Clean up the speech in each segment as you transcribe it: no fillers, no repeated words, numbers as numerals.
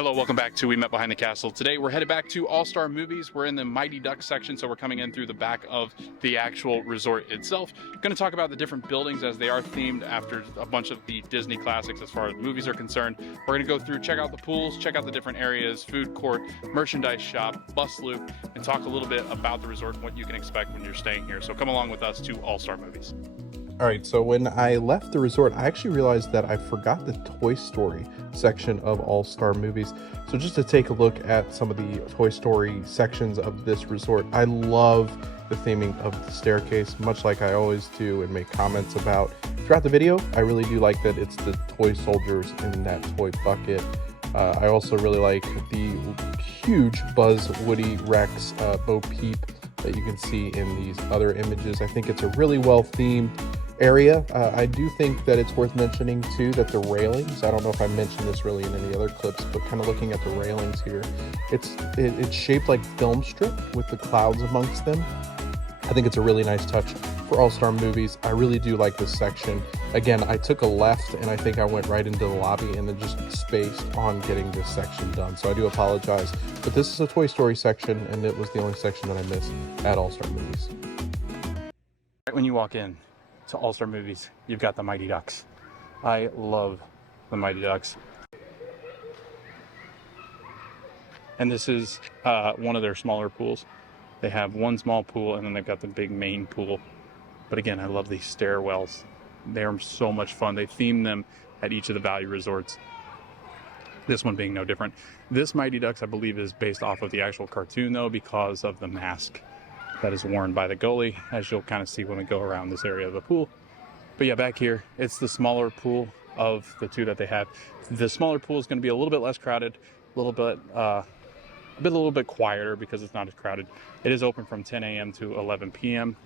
Hello, welcome back to We Met Behind the Castle. Today we're headed back to All-Star Movies. We're in the Mighty Ducks section, so we're coming in through the back of the actual resort itself. Going to talk about the different buildings as they are themed after a bunch of the Disney classics as far as movies are concerned. We're going to go through, check out the pools, check out the different areas, food court, merchandise shop, bus loop, and talk a little bit about the resort and what you can expect when you're staying here. So come along with us to All-Star Movies. All right, so when I left the resort, I actually realized that I forgot the Toy Story section of All-Star Movies. So just to take a look at some of the Toy Story sections of this resort, I love the theming of the staircase, much like I always do and make comments about throughout the video. I really do like that it's the toy soldiers in that toy bucket. I also really like the huge Buzz, Woody, Rex, Bo Peep that you can see in these other images. I think it's a really well themed area. I do think that it's worth mentioning too that the railings, I don't know if I mentioned this really in any other clips, but kind of looking at the railings here, it's shaped like film strip with the clouds amongst them. I think it's a really nice touch for All-Star Movies. I really do like this section. Again, I took a left and I think I went right into the lobby and then just spaced on getting this section done. So I do apologize, but this is a Toy Story section and it was the only section that I missed at All-Star Movies. Right when you walk in to All-Star Movies, you've got the Mighty Ducks. I love the Mighty Ducks. And this is one of their smaller pools. They have one small pool and then they've got the big main pool. But again, I love these stairwells. They're so much fun. They theme them at each of the value resorts. This one being no different. This Mighty Ducks, I believe, is based off of the actual cartoon though, because of the mask that is worn by the goalie, as you'll kind of see when we go around this area of the pool. But yeah, back here, it's the smaller pool of the two that they have. The smaller pool is going to be a little bit less crowded, a little bit quieter because it's not as crowded. It is open from 10 a.m. to 11 p.m.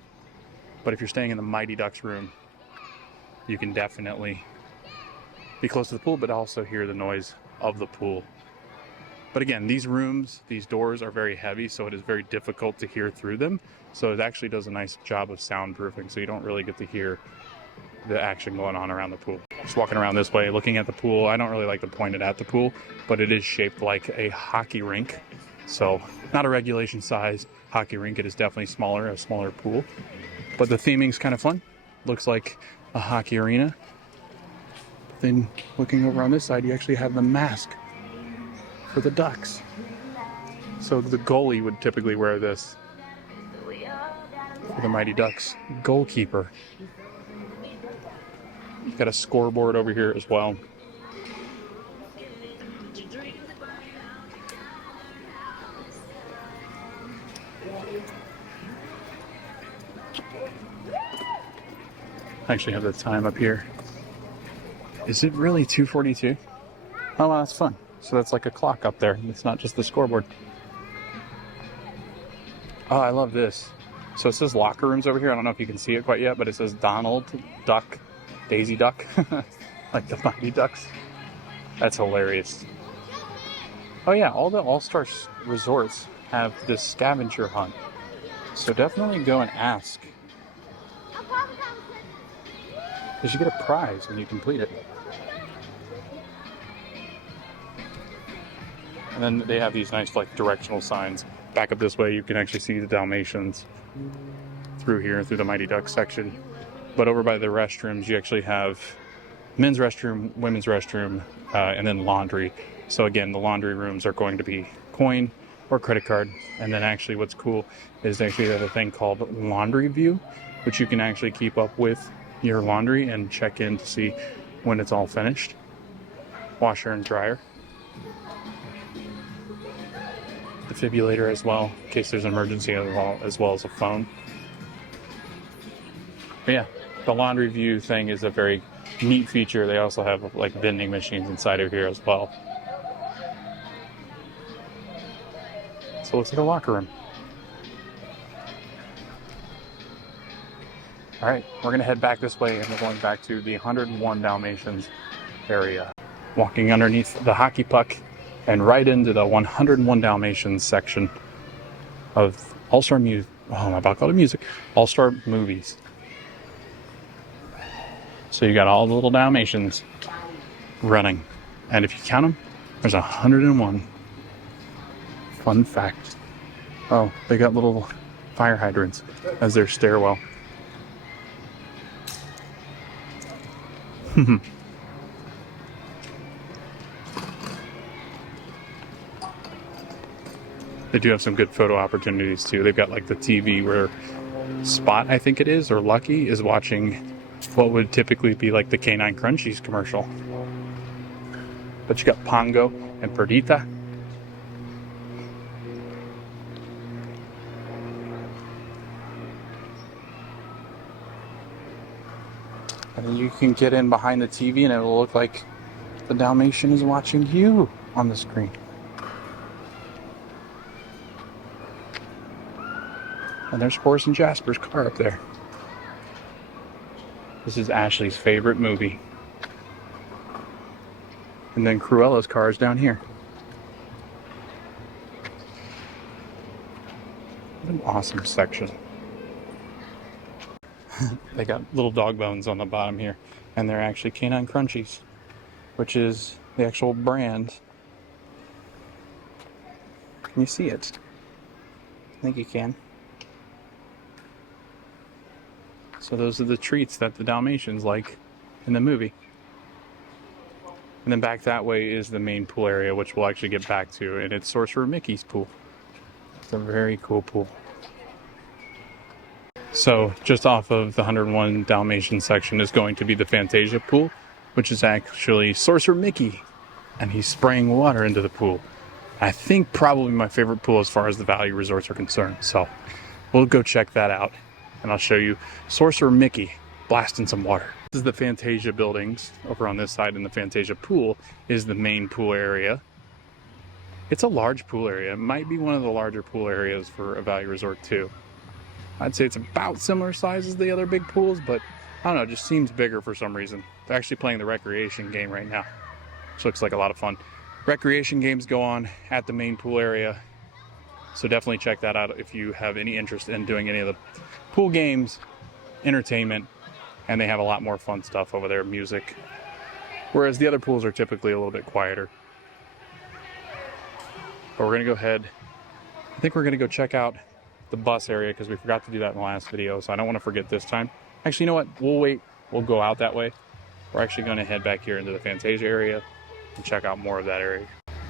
But if you're staying in the Mighty Ducks room, you can definitely be close to the pool, but also hear the noise of the pool. But again, these rooms, these doors are very heavy, so it is very difficult to hear through them. So it actually does a nice job of soundproofing, so you don't really get to hear the action going on around the pool. Just walking around this way, looking at the pool. I don't really like to point it at the pool, but it is shaped like a hockey rink. So not a regulation size hockey rink. It is definitely smaller, a smaller pool. But the theming's kind of fun. Looks like a hockey arena. Then looking over on this side, you actually have the mask for the Ducks. So the goalie would typically wear this for the Mighty Ducks goalkeeper. You've got a scoreboard over here as well. I actually have the time up here. Is it really 2:42? Oh, wow, that's fun. So that's like a clock up there. It's not just the scoreboard. Oh, I love this. So it says locker rooms over here. I don't know if you can see it quite yet, but it says Donald Duck, Daisy Duck, like the Mighty Ducks. That's hilarious. Oh yeah, all the All-Star resorts have this scavenger hunt. So definitely go and ask, because you get a prize when you complete it. And then they have these nice like directional signs. Back up this way, you can actually see the Dalmatians through here, through the Mighty Ducks section. But over by the restrooms, you actually have men's restroom, women's restroom, and then laundry. So again, the laundry rooms are going to be coin or credit card. And then actually what's cool is they actually have a thing called Laundry View, which you can actually keep up with your laundry and check in to see when it's all finished. Washer and dryer. Defibrillator as well, in case there's an emergency, as well as a phone. But yeah, the laundry view thing is a very neat feature. They also have like vending machines inside of here as well. So it looks like a locker room. All right, we're gonna head back this way and we're going back to the 101 Dalmatians area. Walking underneath the hockey puck and right into the 101 Dalmatians section of All-Star Music. Oh, I'm about to call it music. All-Star Movies. So you got all the little Dalmatians running. And if you count them, There's 101. Fun fact. Oh, they got little fire hydrants as their stairwell. They do have some good photo opportunities too. They've got like the TV where Spot, I think it is, or Lucky is watching what would typically be like the Canine Crunchies commercial. But you got Pongo and Perdita. And then you can get in behind the TV and it'll look like the Dalmatian is watching you on the screen. And there's Horace and Jasper's car up there. This is Ashley's favorite movie. And then Cruella's car is down here. What an awesome section. They got little dog bones on the bottom here. And they're actually Canine Crunchies, which is the actual brand. Can you see it? I think you can. So those are the treats that the Dalmatians like in the movie. And then back that way is the main pool area, which we'll actually get back to, and it's Sorcerer Mickey's pool. It's a very cool pool. So just off of the 101 Dalmatian section is going to be the Fantasia pool, which is actually Sorcerer Mickey, and he's spraying water into the pool. I think probably my favorite pool as far as the value resorts are concerned. So we'll go check that out. And I'll show you Sorcerer Mickey blasting some water. This is the Fantasia buildings over on this side, and the Fantasia pool is the main pool area. It's a large pool area. It might be one of the larger pool areas for a value resort too. I'd say it's about similar size as the other big pools, but I don't know, it just seems bigger for some reason. They're actually playing the recreation game right now, which looks like a lot of fun. Recreation games go on at the main pool area, so definitely check that out if you have any interest in doing any of the pool games, entertainment, and they have a lot more fun stuff over there, music. Whereas the other pools are typically a little bit quieter. But we're gonna go ahead, I think we're gonna go check out the bus area because we forgot to do that in the last video, so I don't wanna forget this time. Actually, you know what, we'll wait, we'll go out that way. We're actually gonna head back here into the Fantasia area and check out more of that area.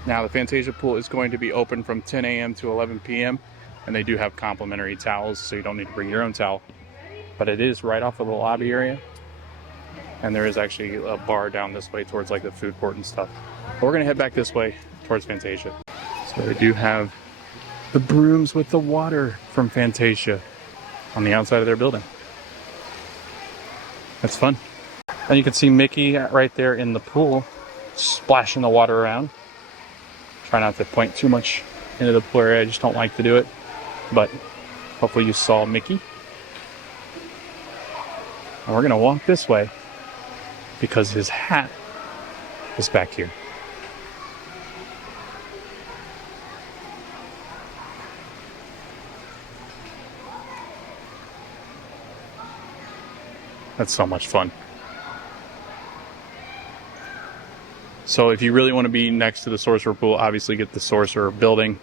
Now the Fantasia pool is going to be open from 10 a.m. to 11 p.m. and they do have complimentary towels, so you don't need to bring your own towel. But it is right off of the lobby area, and there is actually a bar down this way towards like the food court and stuff. But we're gonna head back this way towards Fantasia. So they do have the brooms with the water from Fantasia on the outside of their building. That's fun. And you can see Mickey right there in the pool, splashing the water around. Try not to point too much into the pool area, I just don't like to do it. But hopefully you saw Mickey. And we're gonna walk this way because his hat is back here. That's so much fun. So if you really want to be next to the Sorcerer pool, obviously get the Sorcerer building.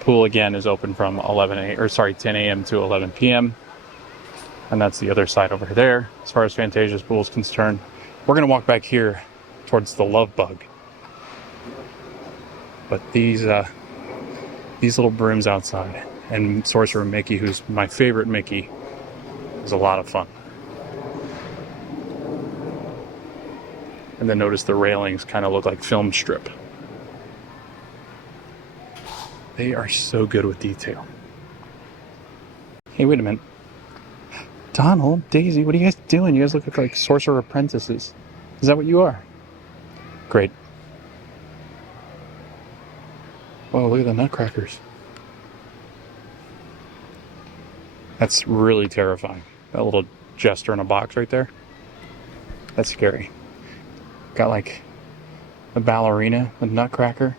Pool again is open from 10 a.m. to 11 p.m. And that's the other side over there. As far as Fantasia's pool is concerned, we're gonna walk back here towards the Love Bug. But these little brooms outside and Sorcerer Mickey, who's my favorite Mickey, is a lot of fun. And then notice the railings kind of look like film strip. They are so good with detail. Hey, wait a minute. Donald, Daisy, what are you guys doing? You guys look like sorcerer apprentices. Is that what you are? Great. Whoa, look at the nutcrackers. That's really terrifying. That little jester in a box right there. That's scary. Got like a ballerina, a nutcracker.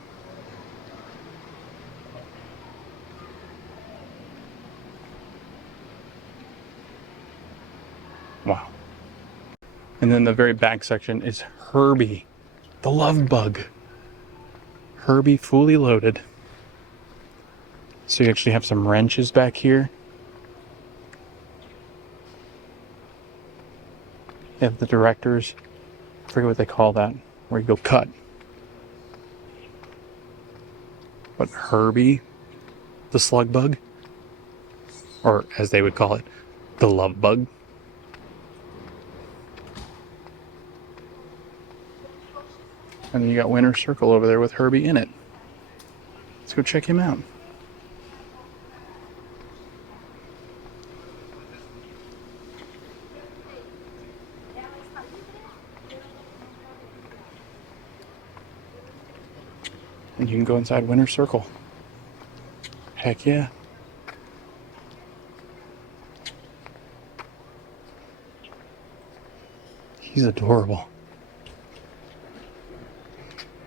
Wow. And then the very back section is Herbie, the love bug. Herbie fully loaded. So you actually have some wrenches back here. You have the directors. I forget what they call that, where you go cut. But Herbie, the slug bug, or as they would call it, the love bug. And then you got Winter Circle over there with Herbie in it. Let's go check him out. And you can go inside Winter Circle. Heck yeah. He's adorable.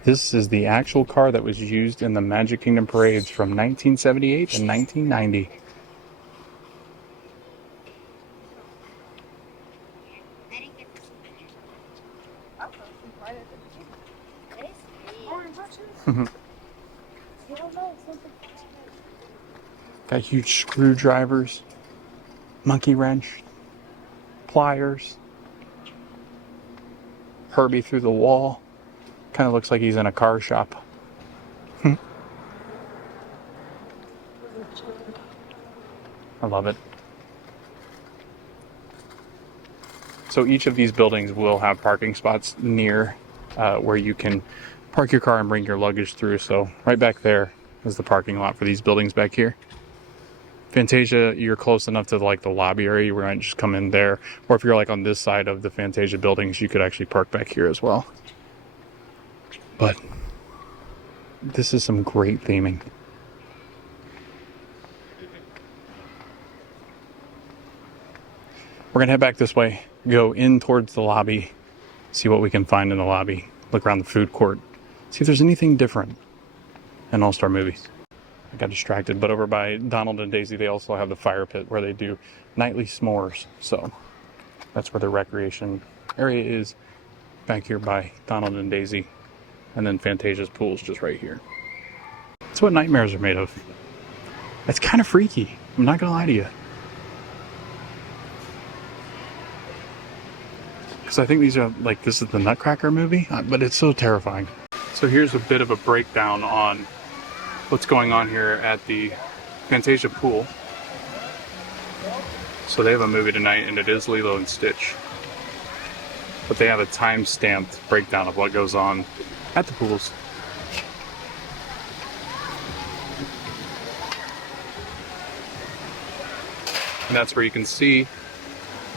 This is the actual car that was used in the Magic Kingdom parades from 1978 and 1990. Got huge screwdrivers, monkey wrench, pliers. Herbie through the wall. Kind of looks like he's in a car shop. I love it. So each of these buildings will have parking spots near where you can park your car and bring your luggage through. So right back there is the parking lot for these buildings back here. Fantasia, you're close enough to like the lobby area, you might just come in there. Or if you're like on this side of the Fantasia buildings, you could actually park back here as well. But this is some great theming. We're gonna head back this way, go in towards the lobby, see what we can find in the lobby, look around the food court, see if there's anything different in All-Star Movies. I got distracted, but over by Donald and Daisy, they also have the fire pit where they do nightly s'mores. So that's where the recreation area is, back here by Donald and Daisy. And then Fantasia's pool is just right here. That's what nightmares are made of. It's kind of freaky. I'm not gonna lie to you. Because I think these are like, this is the Nutcracker movie, but it's so terrifying. So here's a bit of a breakdown on what's going on here at the Fantasia pool. So they have a movie tonight, and it is Lilo and Stitch. But they have a time-stamped breakdown of what goes on at the pools. And that's where you can see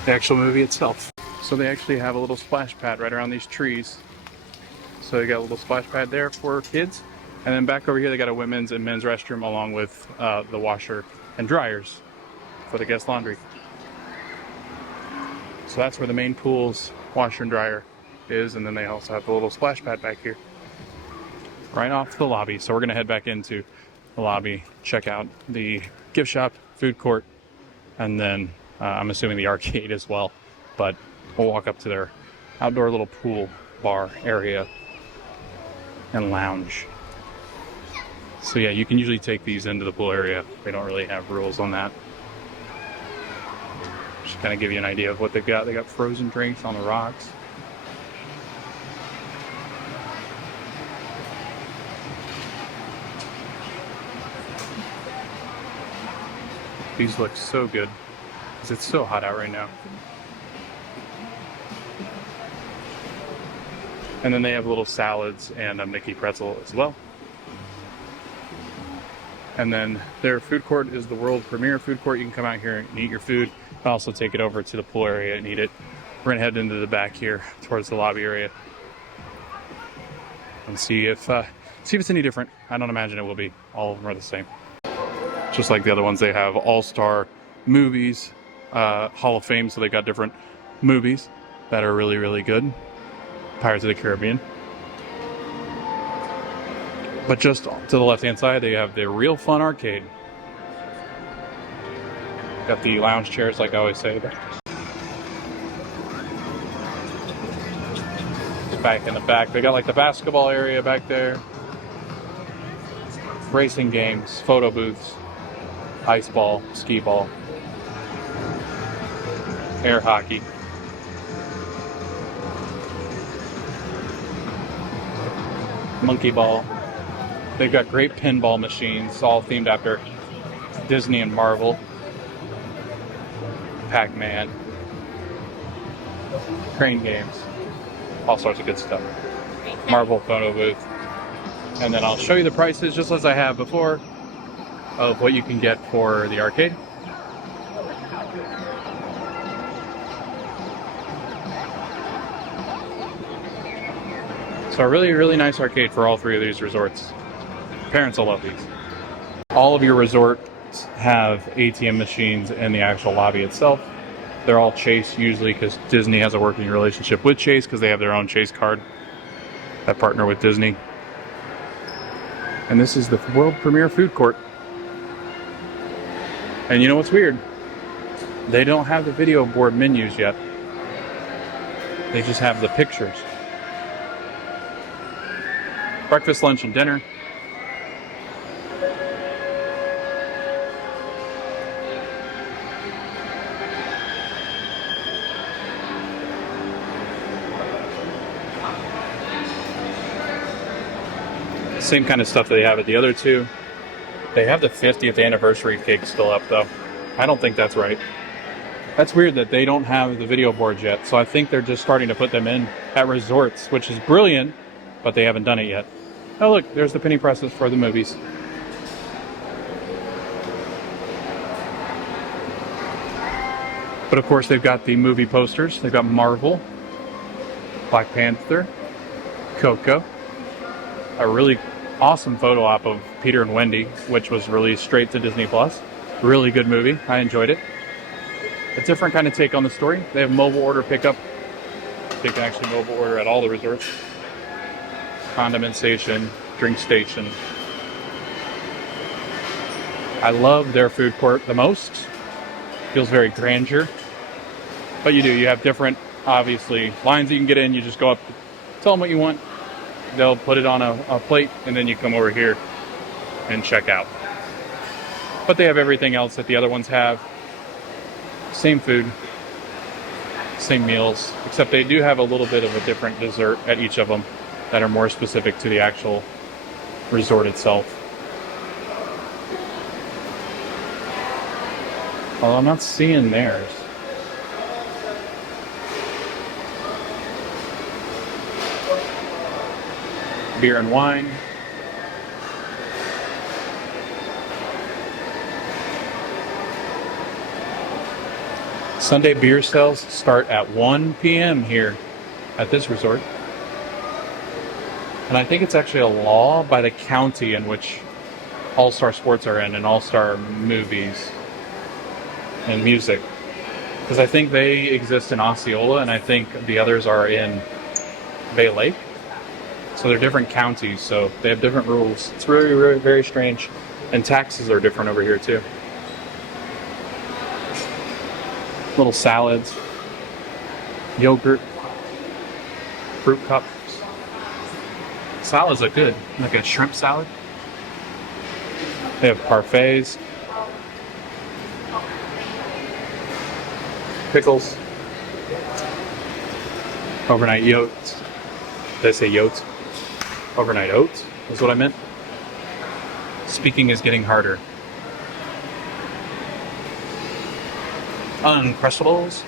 the actual movie itself. So they actually have a little splash pad right around these trees. So you got a little splash pad there for kids. And then back over here they got a women's and men's restroom along with the washer and dryers for the guest laundry. So that's where the main pool's washer and dryer is, and then they also have the little splash pad back here right off the lobby. So we're gonna head back into the lobby, check out the gift shop, food court, and then I'm assuming the arcade as well, but we'll walk up to their outdoor little pool bar area and lounge. So yeah, you can usually take these into the pool area. They don't really have rules on that. Just kind of give you an idea of what they've got. They got frozen drinks on the rocks. These look so good because it's so hot out right now. And then they have little salads and a Mickey pretzel as well. And then their food court is the world premiere food court. You can come out here and eat your food, but also take it over to the pool area and eat it. We're gonna head into the back here towards the lobby area and see if it's any different. I don't imagine it will be. All of them are the same. Just like the other ones, they have all-star movies, Hall of Fame, so they got different movies that are really, really good. Pirates of the Caribbean. But just to the left-hand side, they have the Real Fun Arcade. Got the lounge chairs, like I always say. Back in the back, they got like the basketball area back there. racing games, photo booths, ice ball, skee ball, air hockey. Monkey ball. They've got great pinball machines, all themed after Disney and Marvel. Pac-Man. Crane games. All sorts of good stuff. Marvel photo booth. And then I'll show you the prices, just as I have before, of what you can get for the arcade. So a really, really nice arcade for all three of these resorts. Parents will love these. All of your resorts have ATM machines in the actual lobby itself. They're all Chase usually because Disney has a working relationship with Chase because they have their own Chase card that partner with Disney. And this is the world premiere food court. And you know what's weird? They don't have the video board menus yet. They just have the pictures. Breakfast, lunch, and dinner. Same kind of stuff that they have at the other two. They have the 50th anniversary cake still up, though. I don't think that's right. That's weird that they don't have the video boards yet, so I think they're just starting to put them in at resorts, which is brilliant, but they haven't done it yet. Oh look, there's the penny presses for the movies. But of course they've got the movie posters. They've got Marvel, Black Panther, Coco, a really awesome photo op of Peter and Wendy, which was released straight to Disney Plus. Really good movie. I enjoyed it. A different kind of take on the story. They have mobile order pickup. They can actually mobile order at all the resorts. Condiment station, drink station. I love their food court the most. Feels very grandeur. But you have different, obviously, lines you can get in. You just go up, tell them what you want. They'll put it on a plate, and then you come over here and check out. But they have everything else that the other ones have. Same food, same meals, except they do have a little bit of a different dessert at each of them that are more specific to the actual resort itself. Well, I'm not seeing theirs. Beer and wine. Sunday beer sales start at 1 p.m. here at this resort. And I think it's actually a law by the county in which All-Star Sports are in and All-Star Movies and Music. Because I think they exist in Osceola and I think the others are in Bay Lake. So they're different counties, so they have different rules. It's really, really very strange. And taxes are different over here too. Little salads, yogurt, fruit cups. Salads look good, like a shrimp salad. They have parfaits, pickles, overnight oats. Did I say oats? Overnight oats is what I meant. Speaking is getting harder. Uncrustables.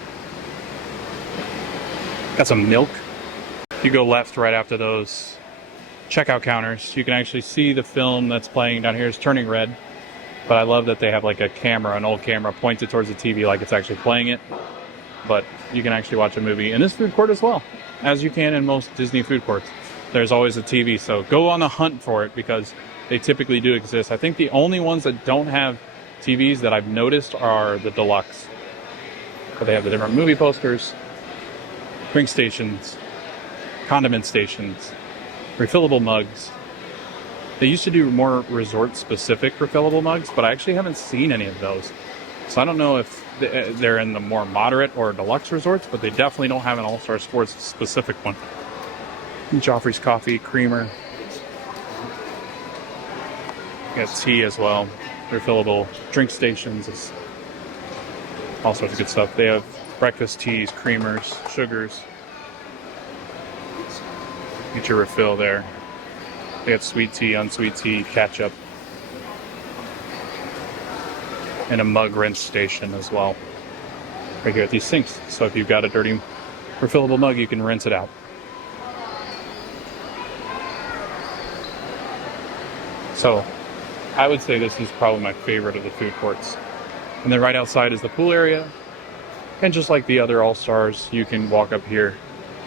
Got some milk. If you go left right after those checkout counters, you can actually see the film that's playing down here is turning red. But I love that they have like a camera, an old camera pointed towards the TV like it's actually playing it. But you can actually watch a movie in this food court as well, as you can in most Disney food courts. There's always a TV, so go on the hunt for it because they typically do exist. I think the only ones that don't have TVs that I've noticed are the deluxe. But they have the different movie posters, drink stations, condiment stations, refillable mugs. They used to do more resort-specific refillable mugs, but I actually haven't seen any of those. So I don't know if they're in the more moderate or deluxe resorts, but they definitely don't have an All-Star Sports specific one. Joffrey's Coffee, creamer. got tea as well, refillable drink stations, all sorts of good stuff. They have breakfast teas, creamers, sugars. Get your refill there. They got sweet tea, unsweet tea, ketchup, and a mug rinse station as well. Right here at these sinks. So if you've got a dirty refillable mug, you can rinse it out. So I would say this is probably my favorite of the food courts. And then right outside is the pool area. And just like the other All-Stars, you can walk up here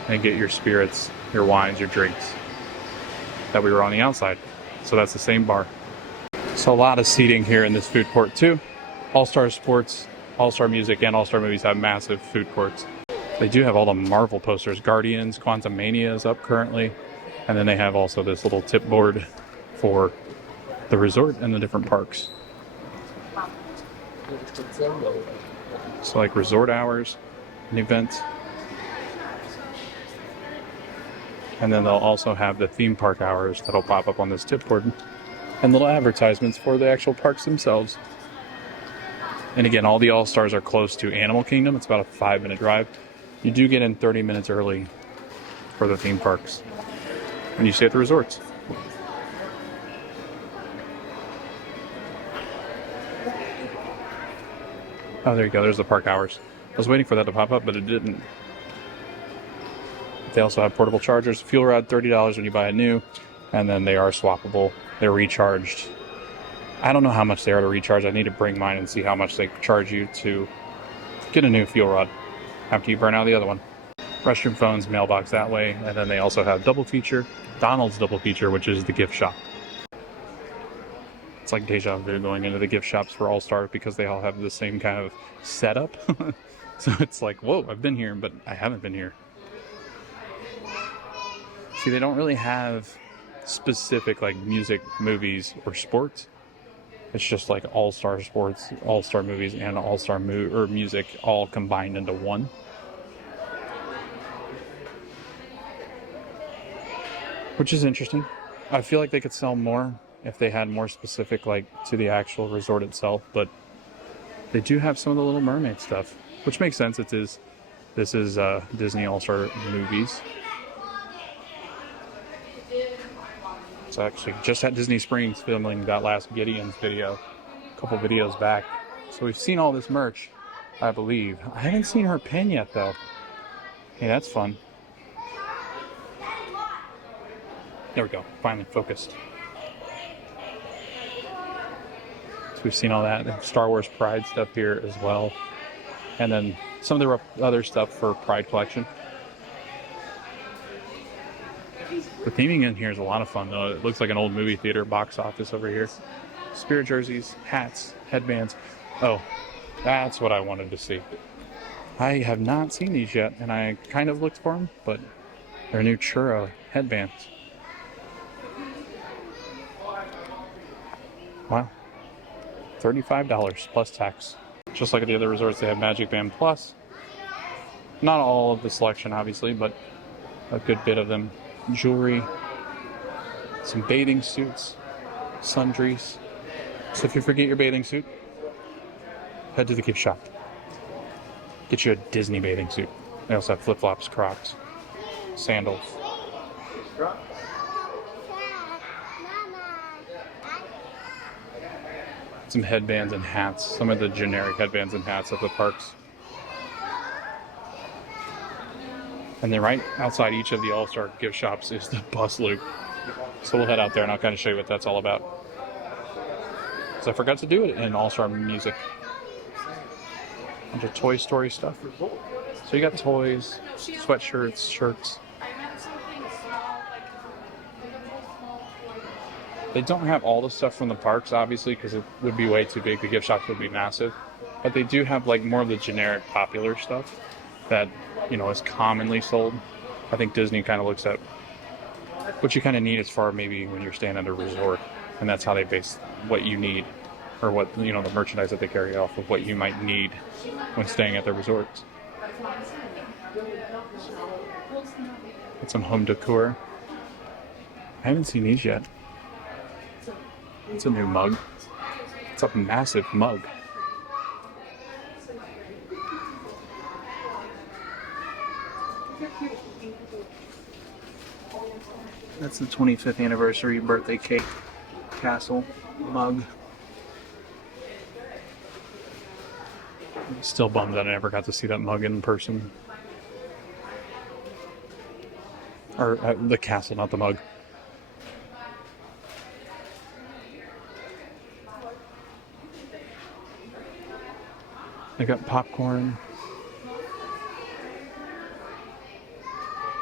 and get your spirits, your wines, your drinks that we were on the outside. So that's the same bar. So a lot of seating here in this food court too. All-Star Sports, All-Star Music, and All-Star Movies have massive food courts. They do have all the Marvel posters. Guardians, Quantumania is up currently. And then they have also this little tip board for the resort and the different parks. So like resort hours and events. And then they'll also have the theme park hours that'll pop up on this tip board. And little advertisements for the actual parks themselves. And again, all the All-Stars are close to Animal Kingdom. It's about a 5-minute drive. You do get in 30 minutes early for the theme parks. And you stay at the resorts. Oh, there you go. There's the park hours. I was waiting for that to pop up, but it didn't. They also have portable chargers. Fuel rod, $30 when you buy a new. And then they are swappable. They're recharged. I don't know how much they are to recharge. I need to bring mine and see how much they charge you to get a new fuel rod after you burn out the other one. Restroom phones, mailbox that way. And then they also have double feature. Donald's double feature, which is the gift shop. It's like deja vu going into the gift shops for All-Star because they all have the same kind of setup. So it's like, whoa, I've been here, but I haven't been here. See, they don't really have specific like music, movies, or sports. It's just like All-Star Sports, All-Star Movies, and All-Star Music all combined into one. Which is interesting. I feel like they could sell more if they had more specific like to the actual resort itself, but they do have some of the Little Mermaid stuff, which makes sense. This is Disney All-Star Movies. It's actually just at Disney Springs filming that last Gideon's video, a couple videos back. So we've seen all this merch, I believe. I haven't seen her pin yet though. Hey, that's fun. There we go, finally focused. So we've seen all that. Star Wars Pride stuff here as well. And then some of the other stuff for Pride Collection. The theming in here is a lot of fun though. It looks like an old movie theater box office over here. Spirit jerseys, hats, headbands. Oh, that's what I wanted to see. I have not seen these yet, and I kind of looked for them, but they're new churro headbands. Wow. $35 plus tax. Just like at the other resorts, they have Magic Band Plus. Not all of the selection, obviously, but a good bit of them. Jewelry, some bathing suits, sundries. So if you forget your bathing suit, head to the gift shop. Get you a Disney bathing suit. They also have flip-flops, Crocs, sandals. Some headbands and hats. Some of the generic headbands and hats at the parks. And then right outside each of the All-Star gift shops is the bus loop. So we'll head out there and I'll kind of show you what that's all about. Because I forgot to do it in All-Star Music. Bunch of Toy Story stuff. So you got toys, sweatshirts, shirts. They don't have all the stuff from the parks, obviously, because it would be way too big. The gift shops would be massive. But they do have like more of the generic popular stuff that, you know, is commonly sold. I think Disney kind of looks at what you kind of need as far maybe when you're staying at a resort, and that's how they base what you need, or what, you know, the merchandise that they carry off of what you might need when staying at the resorts. Get some home decor. I haven't seen these yet. It's a new mug. It's a massive mug. That's the 25th anniversary birthday cake castle mug. I'm still bummed that I never got to see that mug in person. Or the castle, not the mug. They got popcorn,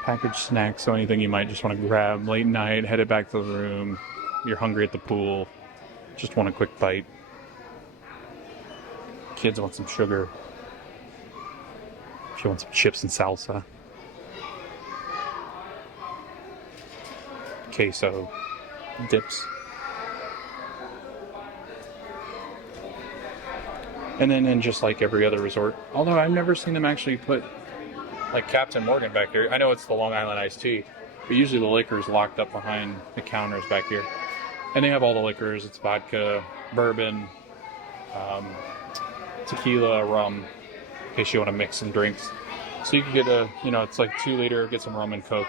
packaged snacks, so anything you might just want to grab late night, headed back to the room, you're hungry at the pool, just want a quick bite. Kids want some sugar. If you want some chips and salsa. Queso, dips. And then just like every other resort, although I've never seen them actually put like Captain Morgan back here. I know it's the Long Island iced tea, but usually the liquor is locked up behind the counters back here. And they have all the liquors. It's vodka, bourbon, tequila, rum, in case you want to mix some drinks. So you can get a, it's like 2 liter, get some rum and Coke.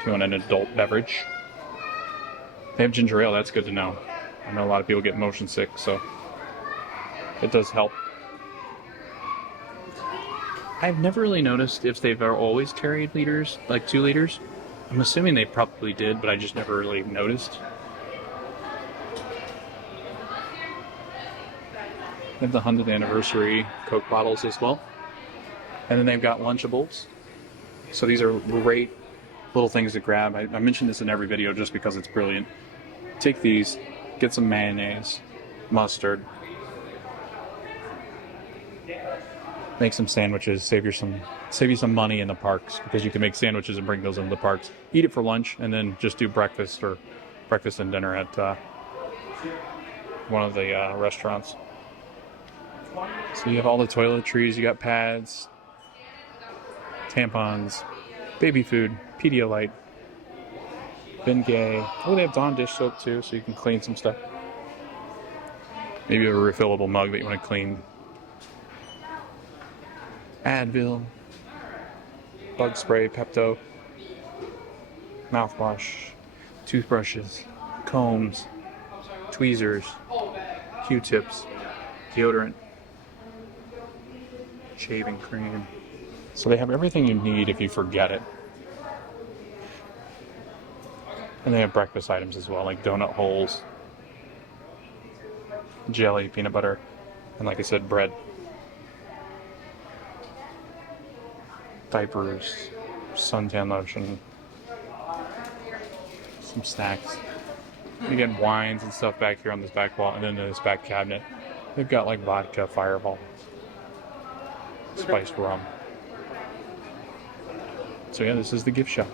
If you want an adult beverage. They have ginger ale, that's good to know. I know a lot of people get motion sick, so it does help. I've never really noticed if they've always carried liters, like 2 liters. I'm assuming they probably did, but I just never really noticed. They have the 100th anniversary Coke bottles as well. And then they've got Lunchables. So these are great little things to grab. I mention this in every video just because it's brilliant. Take these, get some mayonnaise, mustard, make some sandwiches, save you some money in the parks, because you can make sandwiches and bring those into the parks. Eat it for lunch and then just do breakfast and dinner at one of the restaurants. So you have all the toiletries, you got pads, tampons, baby food, Pedialyte, Bengay. Oh, they have Dawn dish soap too, so you can clean some stuff. Maybe a refillable mug that you want to clean. Advil, bug spray, Pepto, mouthwash, toothbrushes, combs, tweezers, Q-tips, deodorant, shaving cream. So they have everything you need if you forget it. And they have breakfast items as well, like donut holes, jelly, peanut butter, and like I said, bread. Diapers, suntan lotion, some snacks. You get wines and stuff back here on this back wall, and then in this back cabinet, they've got like vodka, Fireball, spiced rum. So yeah, this is the gift shop.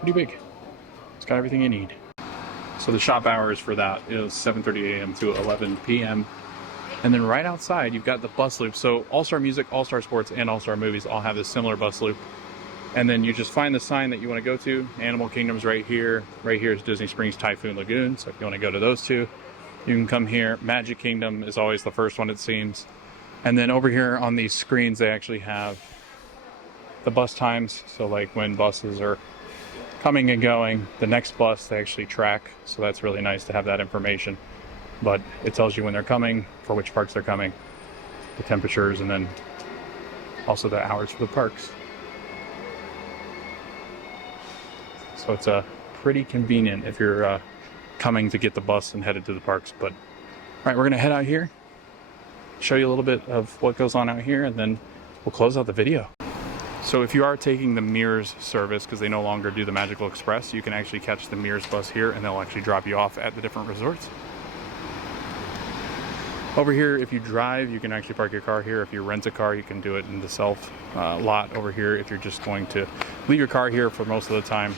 Pretty big. It's got everything you need. So the shop hours for that is 7:30 a.m. to 11 p.m. And then right outside, you've got the bus loop. So All-Star Music, All-Star Sports, and All-Star Movies all have this similar bus loop. And then you just find the sign that you want to go to. Animal Kingdom's right here. Right here is Disney Springs Typhoon Lagoon. So if you want to go to those two, you can come here. Magic Kingdom is always the first one, it seems. And then over here on these screens, they actually have the bus times. So like when buses are coming and going, the next bus they actually track. So that's really nice to have that information. But it tells you when they're coming, for which parks they're coming, the temperatures, and then also the hours for the parks. So it's pretty convenient if you're coming to get the bus and headed to the parks. But all right, we're gonna head out here, show you a little bit of what goes on out here, and then we'll close out the video. So if you are taking the Mears service, because they no longer do the Magical Express, you can actually catch the Mears bus here, and they'll actually drop you off at the different resorts. Over here, if you drive, you can actually park your car here. If you rent a car, you can do it in the self lot over here. If you're just going to leave your car here for most of the time,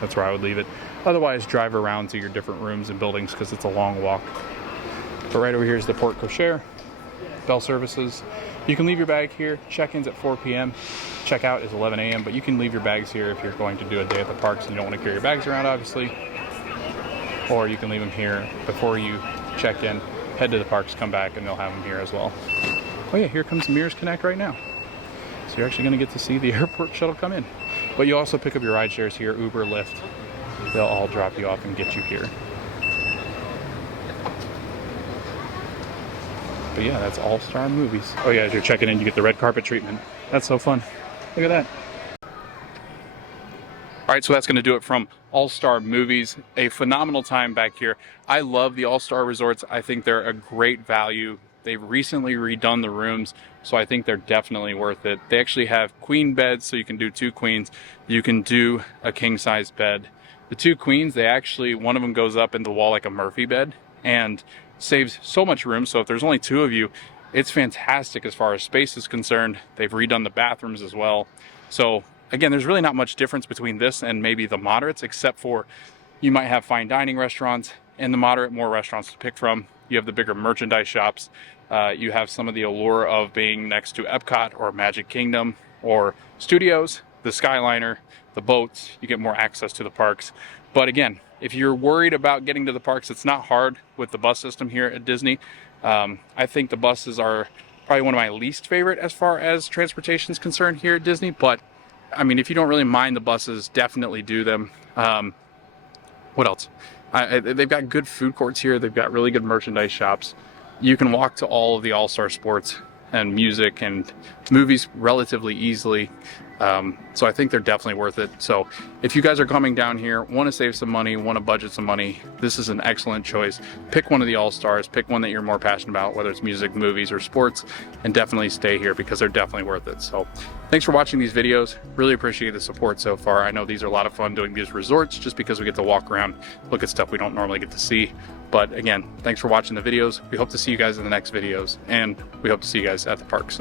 that's where I would leave it. Otherwise, drive around to your different rooms and buildings because it's a long walk. But right over here is the Port Cochere, Bell Services. You can leave your bag here. Check-in's at 4 p.m. Check-out is 11 a.m. But you can leave your bags here if you're going to do a day at the parks and you don't want to carry your bags around, obviously. Or you can leave them here before you check in. Head to the parks, come back, and they'll have them here as well. Oh yeah, here comes Mears Connect right now. So you're actually going to get to see the airport shuttle come in. But you also pick up your ride shares here, Uber, Lyft. They'll all drop you off and get you here. But yeah, that's All Star Movies. Oh yeah, as you're checking in, you get the red carpet treatment. That's so fun. Look at that. All right, so that's going to do it from All Star Movies. A phenomenal time back here. I love the All Star Resorts. I think they're a great value. They've recently redone the rooms, so I think they're definitely worth it. They actually have queen beds, so you can do 2 queens. You can do a king-size bed. The 2 queens, they actually, one of them goes up into the wall like a Murphy bed, and saves so much room. So if there's only 2 of you, it's fantastic as far as space is concerned. They've redone the bathrooms as well. So again, there's really not much difference between this and maybe the moderates, except for you might have fine dining restaurants, and the moderate more restaurants to pick from. You have the bigger merchandise shops. You have some of the allure of being next to Epcot or Magic Kingdom or Studios, the Skyliner, the boats. You get more access to the parks. But again, if you're worried about getting to the parks, it's not hard with the bus system here at Disney. I think the buses are probably one of my least favorite as far as transportation is concerned here at Disney. But I mean, if you don't really mind the buses, definitely do them. What else? They've got good food courts here. They've got really good merchandise shops. You can walk to all of the All-Star sports and music and movies relatively easily. So I think they're definitely worth it. So if you guys are coming down here, want to save some money, want to budget some money, this is an excellent choice. Pick one of the All-Stars, pick one that you're more passionate about, whether it's music, movies, or sports, and definitely stay here because they're definitely worth it. So thanks for watching these videos. Really appreciate the support so far. I know these are a lot of fun doing these resorts just because we get to walk around, look at stuff we don't normally get to see. But again, thanks for watching the videos. We hope to see you guys in the next videos, and we hope to see you guys at the parks.